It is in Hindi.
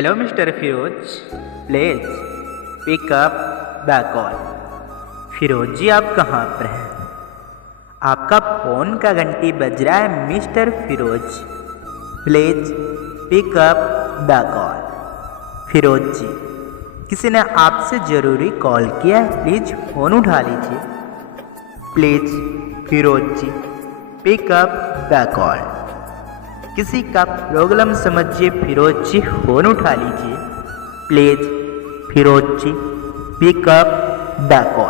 Hello mister Firoz, please pick up the call. Firoz ji, आप कहाँ पर हैं? आपका फ़ोन का घंटी बज रहा है mister Firoz, please pick up the call. Firoz ji, किसी ने आपसे ज़रूरी कॉल किया है, प्लीज़ फ़ोन उठा लीजिए। Please Firoz ji, pick up the call. किसी का प्रॉब्लम समझिए फिरोज जी, फ़ोन उठा लीजिए। Please Firoz ji, pick up the call.